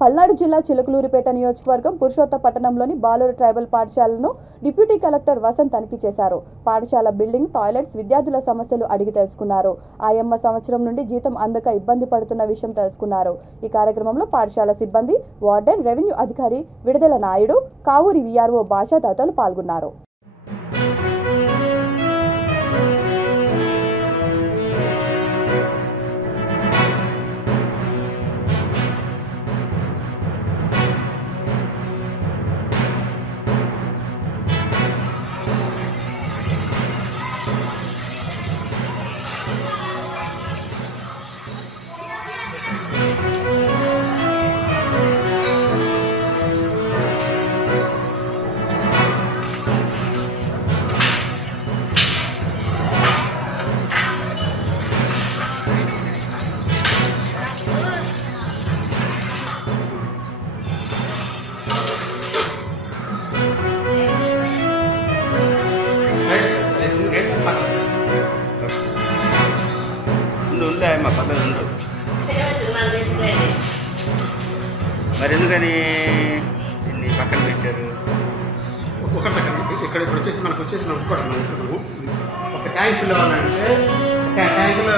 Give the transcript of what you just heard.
పల్నాడు జిల్లా చిలకలూరిపేట నియోజకవర్గం పురుషోత్తపట్టణంలోని బాలూరు ట్రైబల్ పాఠశాలను డిప్యూటీ కలెక్టర్ వసంత్ తనిఖీ చేశారు. పాఠశాల బిల్డింగ్, టాయిలెట్స్, విద్యార్థుల సమస్యలు అడిగి తెలుసుకున్నారు. ఆయమ్మ సంవత్సరం నుండి జీతం అందక ఇబ్బంది పడుతున్న విషయం తెలుసుకున్నారు. ఈ కార్యక్రమంలో పాఠశాల సిబ్బంది, వార్డెన్, రెవెన్యూ అధికారి విడుదల నాయుడు, కావూరి విఆర్ఓ భాషా తదితరులు పాల్గొన్నారు. మరి ఎందుకని దీన్ని పక్కన పెట్టారు? ఒక్కొక్కటి సెకండ్ ఇక్కడ వచ్చేసి మనకు వచ్చేసి ఒక ట్యాంక్ ఫిల్ అవ్వాలంటే ట్యాంకులో